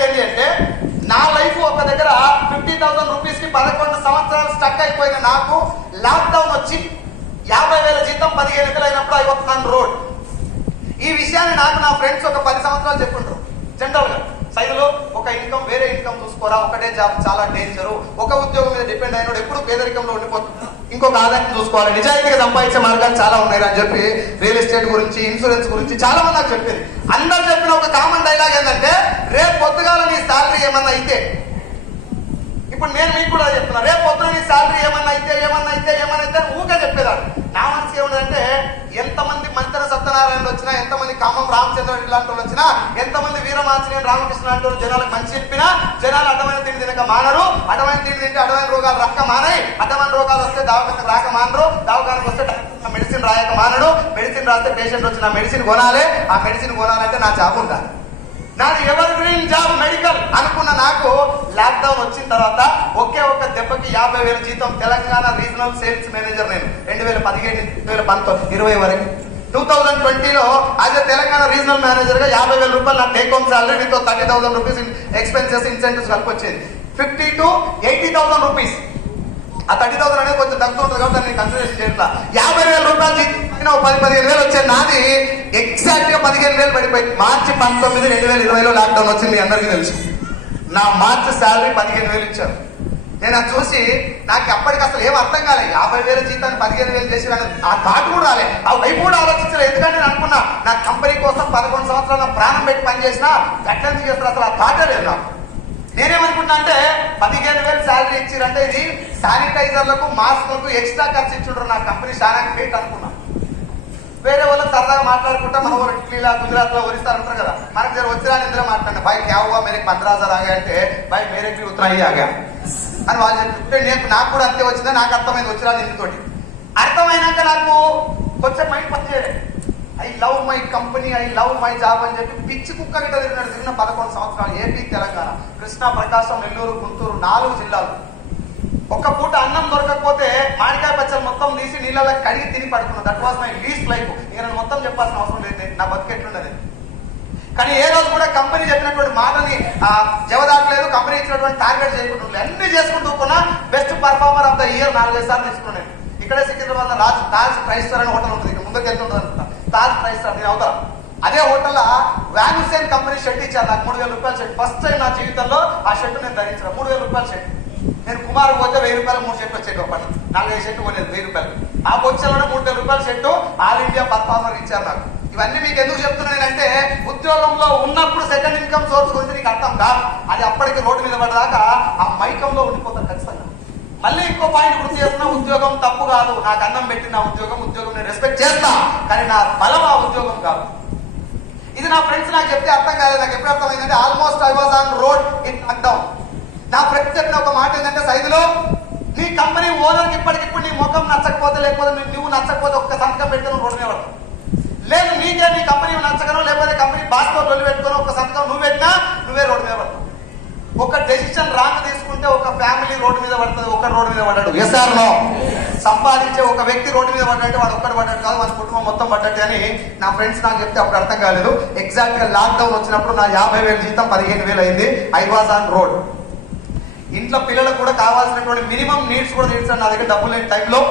Point ఏంటి అంటే, నా లైఫ్ ఒక దగ్గర 50,000 రూపీస్ కి 11 సంవత్సరాలు స్టక్ అయిపోయిన నాకు లాక్డౌన్ వచ్చి 50,000 జీతం 15,000 అయినప్పుడు ఐ వాస్ ఆన్ రోడ్. ఈ విషయాన్ని నాకు నా ఫ్రెండ్స్ ఒక 10 సంవత్సరాలు చెప్పుంటారు. జనరల్ గా సైదులో ఒక ఇన్కమ్ వేరే ఇన్కమ్ చూసుకోరా, ఒకటే జాబ్ చాలా డేంజరు, ఒక ఉద్యోగం మీద డిపెండ్ అయినోడు ఎప్పుడు పేదరికంలో ఉండిపోతుంది, ఇంకొక ఆదాయం చూసుకోవాలి, నిజాయితీగా సంపాదించే మార్గాలు చాలా ఉన్నాయి అని చెప్పి రియల్ ఎస్టేట్ గురించి, ఇన్సూరెన్స్ గురించి చాలా మంది నాకు చెప్పేది. అందరు చెప్పిన ఒక కామన్ డైలాగ్ ఏంటంటే, రేపు పొద్దుగాల నీ శాలరీ ఏమన్నా అయితే, ఇప్పుడు నేను మీకు కూడా చెప్తున్నా, రేపు పొద్దున నీ శాలరీ ఏమన్నా అయితే ఊకే చెప్పేదాన్ని. నా మనసు ఏమిటంటే, ఎంతమంది మంతెన సత్యనారాయణ వచ్చినా, ఎంతమంది ఖమ్మం రామచంద్ర ఇలాంటి వాళ్ళు వచ్చినా, ఎంతమంది వీరమాంజనేయులు రామకృష్ణ లాంటి వాళ్ళు జనాలకు మంచి చెప్పినా, జనాలు అడ్డమైన తిండి తినక మానరు, అడ్డమైన తిండి తింటే అడ్డమైన రోగాలు రక్క మానాయి, అడ్డమైన రోగాలు వస్తే దవాఖానకు రాక మానరు, దవాఖానకు వస్తే మెడిసిన్ రాయక మానడు, మెడిసిన్ రాస్తే పేషెంట్ వచ్చిన మెడిసిన్ కొనాలి, ఆ మెడిసిన్ కొనాలంటే నా జాబ్ ఉండాలి. నాది ఎవర్ గ్రీన్ జాబ్ మెడికల్ అనుకున్న నాకు లాక్డౌన్ వచ్చిన తర్వాత ఒకే ఒక్క దెబ్బకి 50,000 జీతం. తెలంగాణ రీజనల్ సేల్స్ మేనేజర్ నేను 2017 2020 వరకు. 2020లో as a Telangana regional manager గా 50,000 రూపాయలు నా టేక్ హోమ్ సాలరీ, మీతో 30,000 రూపీస్ ఎక్స్పెన్సెస్ ఇన్సెంటివ్స్ కలిపొచ్చేది. 50 to 80,000 రూపీస్. ఆ 30,000 అనేది కొంచెం తక్కువ ఉంటుంది కాబట్టి దాన్ని కన్సిడరేషన్ చేస్తా. 50,000 రూపాయలు జీతం 10-15,000 వచ్చే నాది ఎగ్జాక్ట్ గా 15,000 పడిపోయింది. మార్చి 19 2020లో లాక్డౌన్ వచ్చింది, మీ అందరికీ తెలుసు. నా మార్చి శాలరీ 15,000 ఇచ్చారు. నేను అది చూసి నాకు అప్పటికి అసలు ఏం అర్థం కాలే. 50,000 జీతాన్ని 15,000 చేసి ఆ థాట్ కూడా రాలే, ఆ వైపు కూడా ఆలోచించలేదు. ఎందుకంటే నేను అనుకున్నా, నా కంపెనీ కోసం 11 సంవత్సరాలు నా ప్రాణం పెట్టి పనిచేసినా గట్లెందుకు చేస్తారు, అసలు ఆ థాటే లేదు నాకు. నేనేమనుకున్నా అంటే, 15,000 శాలరీ ఇచ్చిరంటే ఇది శానిటైజర్లకు, మాస్క్లకు ఎక్స్ట్రా ఖర్చు ఇచ్చుండ్రు నా కంపెనీ చాలా గ్రేట్ అనుకున్నా. వేరే వాళ్ళు సరదాగా మాట్లాడుకుంటా, మన ఊరు ఇట్లీలా గుజరాత్ లో ఒరిస్తా ఉంటారు కదా, మనకి జర వచ్చిరా ఇందులో మాట్లాడినా, భాయ్ క్యా హువా మేరే 15,000 ఆగా అంటే, భాయ్ మేరే भी उतना ही आ गया అని వాళ్ళు చెప్తుంటే, నాకు కూడా అంతే వచ్చిందా, నాకు అర్థమైంది వచ్చిరా ఇందుతోటి. అర్థమైనాక నాకు కొంచెం మైండ్ పని చేయలేదు. I love my company, I love my job అని చెప్పి పిచ్చి కుక్క గిట్ట తిరిగిన 11 సంవత్సరాలు. ఏపీ, తెలంగాణ, కృష్ణా, ప్రకాశం, నెల్లూరు, గుంటూరు 4 జిల్లాలు. ఒక్క పూట అన్నం దొరకకపోతే మామిడికాయ పచ్చలు మొత్తం తీసి నీళ్ళలో కడిగి తిని పడుకున్నాను. That was my least life. ఇక నేను మొత్తం చెప్పాల్సిన అవసరం లేదు, నా బతికెట్లుండదు. కానీ ఏ రోజు కూడా కంపెనీ చెప్పినటువంటి మాటని జవదాట్లేదు, కంపెనీ ఇచ్చినటువంటి టార్గెట్ చేయకుండా అన్ని చేసుకుంటూ కూడా best performer of the year 4-5 సార్లు తీసుకున్నాను. ఇక్కడే సికింద్రాబాద్ రాజ్ తాజ్ 5 స్టార్ అనే హోటల్ ఉంటుంది, ఇక్కడ ముందుకు వెళ్తుంటుంది అనుకుంటా, తాజ్ 5 స్టార్. నేను అవుతా అదే హోటల్లో వ్యాన్సైన్ కంపెనీ షర్ట్ ఇచ్చారు నాకు, 3,000 రూపాయల షర్ట్. ఫస్ట్ టైం నా జీవితంలో ఆ షర్ట్ నేను ధరించిన. 3,000 రూపాయల షర్ట్. నేను కుమార్ పోతే 1,000 రూపాయలు 3 షర్ట్లు వచ్చేది. ఒకటి 4-5 షర్ట్లు కొనేది 1,000 రూపాయలు. ఆ బొచ్చలోనే 3,000 రూపాయల షర్టు ఆల్ ఇండియా పర్ఫార్మర్ ఇచ్చారు నాకు. ఇవన్నీ మీకు ఎందుకు చెప్తున్నానంటే, ఉద్యోగంలో ఉన్నప్పుడు సెకండ్ ఇన్కమ్ సోర్స్ గురించి నీకు అర్థం కాదు. అది అప్పటికి రోడ్డు మీద పడదాకా ఆ మైకంలో ఉండిపోతారు ఖచ్చితంగా. మళ్ళీ ఇంకో పాయింట్ గుర్తు చేస్తున్నా, ఉద్యోగం తప్పు కాదు. నాకు అన్నం పెట్టిన ఉద్యోగం నేను రెస్పెక్ట్ చేస్తా, కానీ నా బలం ఆ ఉద్యోగం కాదు. ఇది నా ఫ్రెండ్స్ నాకు చెప్తే అర్థం కాలేదు. నాకు ఎప్పుడు అర్థమైందంటే, almost I was on road in lockdown. నా ఫ్రెండ్స్ చెప్పిన ఒక మాట ఏంటంటే, సైదులో నీ కంపెనీ ఓనర్కి ఇప్పటికిప్పుడు నీ ముఖం నచ్చకపోతే, లేకపోతే నువ్వు నచ్చకపోతే ఒక్క సంతకం పెట్టుకుని రోడ్డు మీద పడతావు. లేదు నీకే నీ కంపెనీ నచ్చకనో, లేకపోతే కంపెనీ బాస్తో రొల్లు పెట్టుకుని ఒక సంతకం నువ్వు పెట్టినా నువ్వే రోడ్డు మీద పడతావు. ఒక డెసిషన్ రాంగ్ తీసుకుంటే ఒక ఫ్యామిలీ రోడ్డు మీద పడుతుంది, ఒకటి రోడ్డు మీద పడ్డాడు. Yes or no? సంపాదించే ఒక వ్యక్తి రోడ్డు మీద పడ్డంటే వాడు ఒక్కడు పడ్డాడు కాదు, మన కుటుంబం మొత్తం పడ్డట్టు అని నా ఫ్రెండ్స్ నాకు చెప్తే అప్పుడు అర్థం కాలేదు. ఎగ్జాక్ట్ గా లాక్డౌన్ వచ్చినప్పుడు నా 50,000 జీతం 15,000 అయింది. I was on road. ఇంట్లో పిల్లలకు కూడా కావాల్సినటువంటి మినిమం నీడ్స్ కూడా తీర్చాను. నా దగ్గర డబ్బులు లేని టైంలో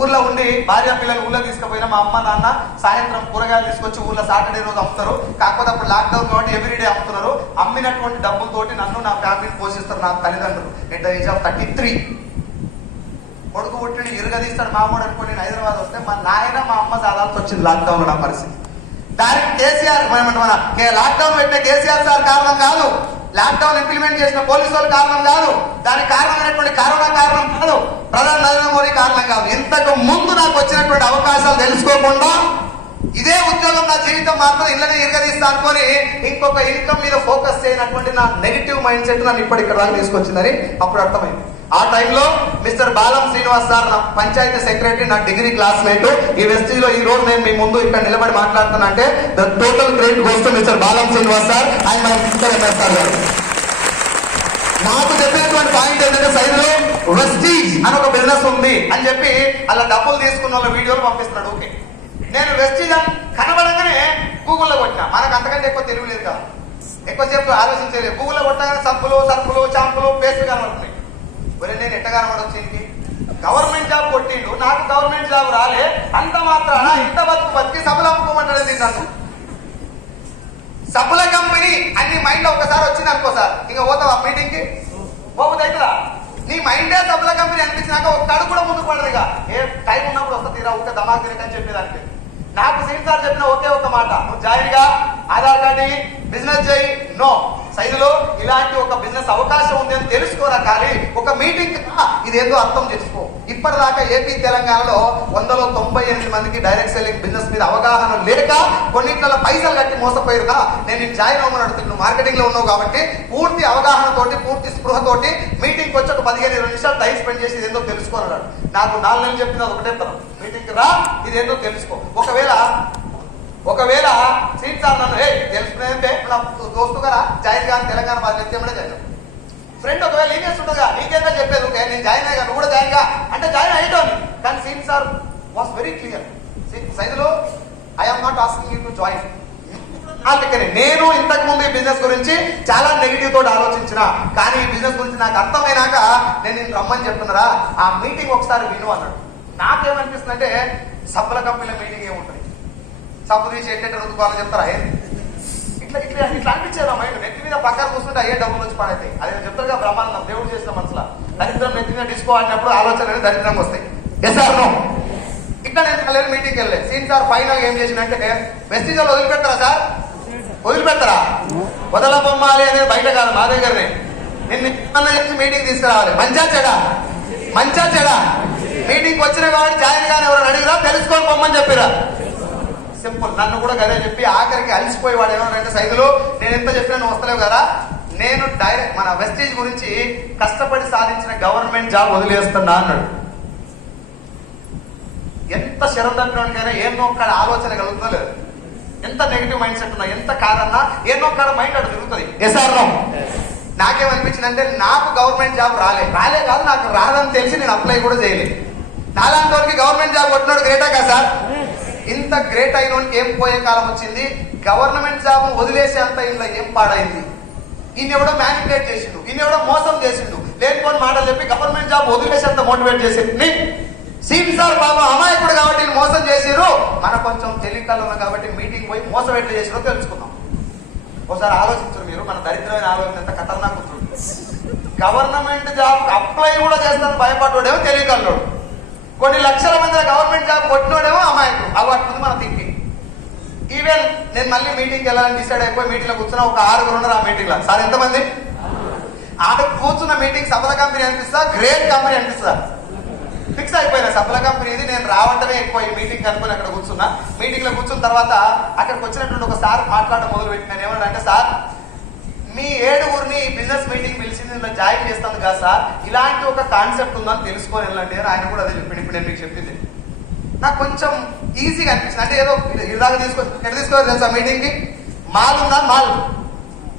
ఊర్లో ఉండి భార్య పిల్లలు ఊళ్ళో తీసుకుపోయినా మా అమ్మ నాన్న సాయంత్రం కూరగాయలు తీసుకొచ్చి ఊర్లో సాటర్డే రోజు అమ్ముతారు. కాకపోతే అప్పుడు లాక్డౌన్ కాబట్టి ఎవ్రీడే అమ్ముతున్నారు. అమ్మినటువంటి డబ్బులతోటి నన్ను నా ఫ్యామిలీని పోషిస్తారు నా తల్లిదండ్రులు. ఎట్ ద ఏజ్ ఆఫ్ 33 కొడుకు పుట్టిన ఇరుగదీస్తాడు మామూడు అనుకో. నేను హైదరాబాద్ వస్తే మా నాయన మా అమ్మ సాధారణ వచ్చింది లాక్డౌన్ లో నా పరిస్థితి. దానికి కేసీఆర్ లాక్డౌన్ పెట్టే కేసీఆర్ సార్ కారణం కాదు, లాక్డౌన్ ఇంప్లిమెంట్ చేసిన పోలీసు వాళ్ళు కారణం కాదు, దానికి కారణమైనటువంటి కరోనా కారణం కాదు, ప్రధాని నరేంద్ర మోడీ కారణం కాదు. ఇంతకు ముందు నాకు వచ్చినటువంటి అవకాశాలు తెలుసుకోకుండా ఇదే ఉద్యోగం నా జీవితం మాత్రం ఇళ్ళనే ఇరగదీస్తా అనుకొని ఇంకొక ఇన్కమ్ మీద ఫోకస్ చేయనటువంటి నా నెగిటివ్ మైండ్ సెట్ నన్ను ఇప్పటి ఇక్కడ దాకా తీసుకొచ్చిందని అప్పుడు అర్థమైంది. ఆ టైంలో మిస్టర్ బాలం శ్రీనివాస్ సార్ నా పంచాయతీ సెక్రటరీ, నా డిగ్రీ క్లాస్మేట్. ఈ వెస్టీజ్ లో ఈ రోజు నేను మీ ముందు ఇక్కడ నిలబడి మాట్లాడుతున్నా అంటే the total credit goes to mister Balam Srinivas sir and my mister MSR garu. నాకు చెప్పినటువంటి పాయింట్ ఏంటంటే, సైడ్లో వెస్టీజ్ అని ఒక బిజినెస్ ఉంది అని చెప్పి అలా డబ్బులు తీసుకున్న వాళ్ళ వీడియోలు పంపిస్తున్నాడు. ఓకే, నేను వెస్టీజ్ అని కనబడంగానే గూగుల్లో కొట్టినా. మనకు అంతకంటే ఎక్కువ తెలివి లేదు కదా, ఎక్కువసేపు ఆలోచించలేదు. గూగుల్లో సబ్బులు సరుకులు చాంపులు పేస్ట్లు కనబడుతున్నాయి. ఒరే నేను ఎట్ట కనబడొచ్చు ఇంటికి? గవర్నమెంట్ జాబ్ కొట్టిండు, నాకు గవర్నమెంట్ జాబ్ రాలే, అంత మాత్రాన ఇంత బతికి సబ్బులు అమ్ముకోమంటాడు నన్ను. సబ్బుల కంపెనీ అన్ని మైండ్ లో ఒకసారి వచ్చింది అనుకో సార్, ఇంకా పోతావా మీటింగ్ కి? పోతే అవుతుందా? నీ మైండే సబ్బుల కంపెనీ అనిపించినాక ఒక్కడు కూడా ముందుకు పడదు. ఇక ఏ టైం ఉన్నప్పుడు వస్తా తీరా ఒక దమాక్ తిరగని చెప్పేదానికి. నాకు సీన్ సార్ చెప్పిన ఒకే ఒక మాట, నువ్వు జాయిన్ గా ఆధార్ కార్డు బిజినెస్ చేయి. నో సైజులో ఇలాంటి ఒక బిజినెస్ అవకాశం ఉంది అని తెలుసుకోరా, కానీ ఒక మీటింగ్ ఇదేందో అర్థం చేసుకో. ఇప్పటిదాకా ఏపీ తెలంగాణలో 198 మందికి డైరెక్ట్ సెల్లింగ్ బిజినెస్ మీద అవగాహన లేక కొన్నిట్ల పైసలు కట్టి మోసపోయారుగా. నేను జాయిన్ అవ్వమని అడుగుతున్నాను, మార్కెటింగ్ లో ఉన్నావు కాబట్టి పూర్తి అవగాహనతోటి పూర్తి స్పృహతోటి మీటింగ్ వచ్చి ఒక 15-20 నిమిషాలు టైం స్పెండ్ చేసి ఇదేందో తెలుసుకోనన్నాడు. నాకు 4 నెలలు చెప్పిన ఒకటే పదం, మీటింగ్ రా ఇదేందో తెలుసుకో. ఒకవేళ సీట్ సార్ నన్ను తెలుసుకునేదంటే నా దోస్తు కదా జాయిన్ కానీ తెలంగాణ బాధ్యత జాయిన్ ఫ్రెండ్ ఒకవేళ లీనియర్స్ ఉంటుందిగా, నీకేందా చెప్పేది ఓకే నేను జాయిన్ అయ్యా నువ్వు కూడా జాయిన్ గా అంటే జాయిన్ అయ్యేటోని. కానీ scene sir was very clear, సైజులో I'm not asking you to join. అందుకని నేను ఇంతకు ముందు ఈ బిజినెస్ గురించి చాలా నెగిటివ్ తోటి ఆలోచించిన, కానీ ఈ బిజినెస్ గురించి నాకు అర్థమైనాక నేను రమ్మని చెప్తున్నారా, ఆ మీటింగ్ ఒకసారి విను అన్నాడు. నాకేమనిపిస్తుంది అంటే సబ్బుల కంపెనీల మీటింగ్ ఏముంటుంది, సబ్బు తీసి ఎట్ట రుద్దుకోవాలని చెప్తారా? ఇట్లా ఇట్లా ఇట్లా అనిపించేదా మైండ్? నెత్తి మీద పక్కన కూర్చుంటే అయ్యే డబ్బులు వచ్చి పడతాయి. అదే చెప్తారుగా బ్రహ్మానందం, దేవుడు చేసిన మనసులో దరిద్రం నెత్తి మీద డిస్కో ఆడినప్పుడు ఆలోచనలు దరిద్రంగా వస్తాయి. Yes or no? ఇట్లా నేను మీటింగ్కి వెళ్ళలేదు. సీన్ సార్ ఫైనల్ ఏం చేసిందంటే, వెస్టిజల్ వదిలిపెడతారా సార్? వదిలిపెడతారా? వదలబొమ్మాలి అనేది బయట కాదు, మా దగ్గరనే. నిన్న చేసి మీటింగ్ తీసుకురావాలి. మంచా చెడా మీటింగ్ వచ్చిన కాబట్టి జాయిన్ గాని ఎవరైనా అడిగిరా తెలుసుకొని పొమ్మని చెప్పిరా. సింపుల్. నన్ను కూడా గదే చెప్పి ఆఖరికి అలసిపోయేవాడు ఏమన్నారంటే, సైదులు నేను ఎంత చెప్పినా నువ్వు వస్తలేవు కదా, నేను డైరెక్ట్ మన వెస్టేజ్ గురించి కష్టపడి సాధించిన గవర్నమెంట్ జాబ్ వదిలేస్తున్నా అన్నాడు. ఎంత శరం తప్పినోడికైనా ఏమో ఒక్కడ ఆలోచన కలుగుతుందో లేదు, ఎంత నెగిటివ్ మైండ్ సెట్ ఉన్నా ఎంత కాదన్నా ఏమో ఒక్కడ మైండ్ అటు తిరుగుతుంది. SR no? నాకేమనిపించింది అంటే, నాకు గవర్నమెంట్ జాబ్ రాలే కాదు నాకు రాదని తెలిసి నేను అప్లై కూడా చేయలేదు. నాలాంటి వారికి గవర్నమెంట్ జాబ్ కొట్టినోడు గ్రేటా కదా సార్? ఇంత గ్రేట్ అయిన వాడికి ఏం పోయే కాలం వచ్చింది, గవర్నమెంట్ జాబ్ వదిలేసే అంత ఇంట్లో ఏం పాడైంది. ఈయనెవడో మ్యానిపులేట్ చేసిండు, ఈయనెవడో మోసం చేసిండు, లేకపోని మాటలు చెప్పి గవర్నమెంట్ జాబ్ వదిలేసేంత మోటివేట్ చేసింది. సీన్ సార్ బాబా అమాయకుడు కాబట్టి మోసం చేసిరు, మన కొంచెం తెలివికల్లో ఉన్నాం కాబట్టి మీటింగ్ పోయి మోసం ఎట్లా చేసిరో తెలుసుకుందాం. ఒకసారి ఆలోచించారు మీరు, మన దరిద్రమైన ఆలోచన ఎంత ఖతర్నాక్ ఉంటుంది. గవర్నమెంట్ జాబ్ అప్లై కూడా చేస్తాను భయపడ్డాడేమో తెలివికల్లోడు, కొన్ని లక్షల మంది గవర్నమెంట్ జాబ్ కొట్టినోడేమో అమాయకుడు. అవ్వట్టుంది మన థింకింగ్. ఈవెన్ నేను మళ్ళీ మీటింగ్కి వెళ్ళాలని డిసైడ్ అయిపోయి మీటింగ్ లో కూర్చున్నా. ఒక 6 ఉన్నారు ఆ మీటింగ్ లో. సార్ ఎంతమంది? ఆడ కూర్చున్న మీటింగ్ సఫల కంపెనీ అనిపిస్తా, గ్రేట్ కంపెనీ అనిపిస్తా. ఫిక్స్ అయిపోయినా సఫల కంపెనీది, నేను రావటమే ఎక్కువ ఈ మీటింగ్ అనుకుని అక్కడ కూర్చున్నా. మీటింగ్ లో కూర్చున్న తర్వాత అక్కడికి వచ్చినటువంటి ఒక సార్ మాట్లాడడం మొదలు పెట్టినాను. ఏమన్నాడంటే, సార్ మీ 7 బిజినెస్ మీటింగ్ పిలిచింది, ఇందులో జాయిన్ చేస్తాను కదా సార్, ఇలాంటి ఒక కాన్సెప్ట్ ఉందని తెలుసుకొని వెళ్ళండి అని ఆయన కూడా అదే చెప్పింది. ఇప్పుడు నేను మీకు చెప్పింది నాకు కొంచెం ఈజీగా అనిపిస్తుంది. అంటే ఏదో ఇలాగ ఎక్కడ తీసుకోవాలి తెలుసా మీటింగ్ కి? మాల్ ఉందా, మాల్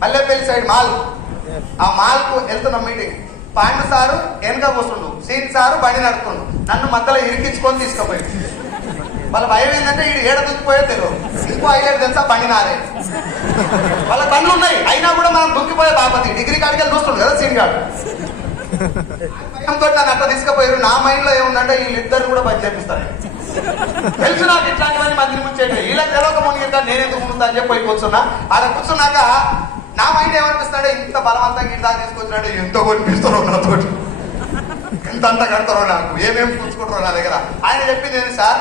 మల్లెపల్లి సైడ్ మాల్, ఆ మాల్ కు వెళ్తున్నాం మీటింగ్. పాండు సారు వెనక కూర్చుండు, సీన్ సారు బండి నడుపుతుండు, నన్ను మధ్యలో ఇరికించుకొని తీసుకుపోయి. వాళ్ళ భయం ఏంటంటే ఈ ఏడ దుక్కిపోయో తెలియదు. ఇంకో హైలైట్ తెలుసా, బండి నాదే. వాళ్ళ బండ్లు ఉన్నాయి అయినా కూడా మనం దుక్కిపోయే బాపతి డిగ్రీ కాడికి చూస్తుండు కదా సీన్ గారు. భయంతో నన్ను అట్లా తీసుకుపోయారు. నా మైండ్ లో ఏముందంటే వీళ్ళిద్దరు కూడా పని చేపిస్తారు. తెలుసు నాకు ఇట్లాంటివన్నీ మందిని ముంచేయండి, వీళ్ళకి తెలవక మునిగిద్దా నేను ఎందుకు ముందు అని చెప్పి పోయి కూర్చున్నా. అలా కూర్చున్నాక నా మైండ్ ఏమనిపిస్తాడే, ఇంత బలవంతంగా ఇంటి దాకా తీసుకొచ్చినాడు, ఎంత కొనిపిస్తారో నాతో, ఎంత అంత కడతారో, నాకు ఏమేమి కూర్చుకుంటారో నా దగ్గర. ఆయన చెప్పింది ఏంటి, సార్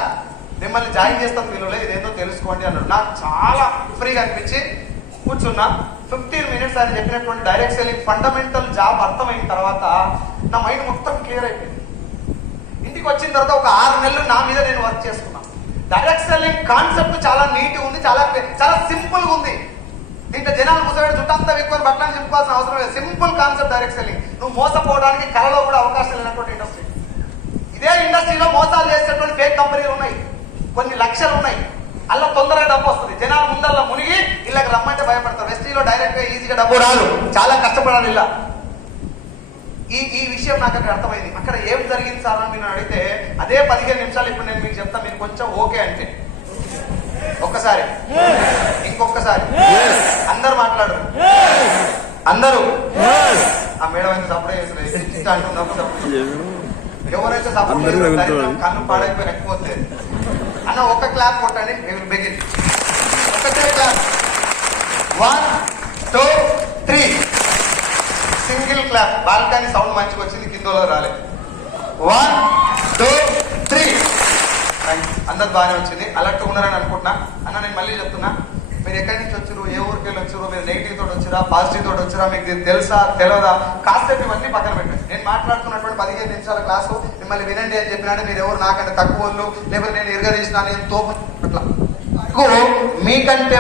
మిమ్మల్ని జాయిన్ చేస్తాం వీళ్ళు ఇదేందో తెలుసుకోండి అన్నాడు. నాకు చాలా ఫ్రీగా అనిపించి కూర్చున్నా. 15 మినిట్స్ ఆయన చెప్పినటువంటి డైరెక్ట్ సెల్లింగ్ ఫండమెంటల్ జాబ్ అర్థమైన తర్వాత నా మైండ్ మొత్తం క్లియర్ అయిపోయింది. ఇంటికి వచ్చిన తర్వాత ఒక 6 నెలలు నా మీద నేను వర్క్ చేసుకున్నా. డైరెక్ట్ సెల్లింగ్ కాన్సెప్ట్ చాలా నీట్గా ఉంది, చాలా సింపుల్ గా ఉంది. దీంట్లో జనాలు కూర్చోబెట్టి చుట్టంతా ఎక్కువ బట్టలు చెప్పుకోవాల్సిన అవసరం లేదు. Simple concept direct selling. నువ్వు మోసపోవడానికి కళలో కూడా అవకాశం లేనటువంటి ఇండస్ట్రీ. ఇదే ఇండస్ట్రీలో మోసాలు చేసేటువంటి ఫేక్ కంపెనీలు ఉన్నాయి, కొన్ని లక్షలు ఉన్నాయి. అలా తొందరగా డబ్బు వస్తుంది. జనాలు ముందల్లా మునిగి ఇళ్ళకి రమ్మంటే భయపడతారు. వెస్టీలో డైరెక్ట్ గా ఈజీగా డబ్బు రాదు, చాలా కష్టపడాలి ఇలా. ఈ విషయం నాకు అక్కడ అర్థమైంది. అక్కడ ఏం జరిగింది సార్ అని నేను అడిగితే, అదే 15 నిమిషాలు ఇప్పుడు నేను మీకు చెప్తా, మీరు కొంచెం ఓకే అంటే. ఒక్కసారి, ఇంకొకసారి అందరు మాట్లాడరు. అందరూ ఆ మేడం అయితే సపోర్ట్ చేస్తారు అంటున్నప్పుడు ఎవరైతే సపోర్ట్ చేస్తారో కన్ను పాడైపోయి ఎక్కువతే అన్న ఒక క్లాప్ కొట్టండి. బిగిన్. ఒకటే clap. 1 2 3 single clap. Balcony sound మంచిగా వచ్చింది, కిందలో రాలేదు. 1 2 3 అందరు బాగానే వచ్చింది. అలర్ట్గా ఉన్నారని అనుకుంటున్నా. అన్న నేను మళ్ళీ చెప్తున్నా, మీరు ఎక్కడి నుంచి వచ్చారు, ఏ ఊరికి వెళ్ళి వచ్చారు, మీరు నెగిటివ్ తోటి వచ్చారా పాజిటివ్ తోటి వచ్చారా, మీకు ఇది తెలుసా తెలియదా, కాసేపు ఇవన్నీ పక్కన పెట్టండి. నేను మాట్లాడుతున్నటువంటి 15 నిమిషాల క్లాసు మిమ్మల్ని వినండి అని చెప్పినాడు. మీరు ఎవరు నాకంటే తక్కువ వాళ్ళు, లేకపోతే నేను ఎరగదీసినా నేను తోపు అట్లా మీకంటే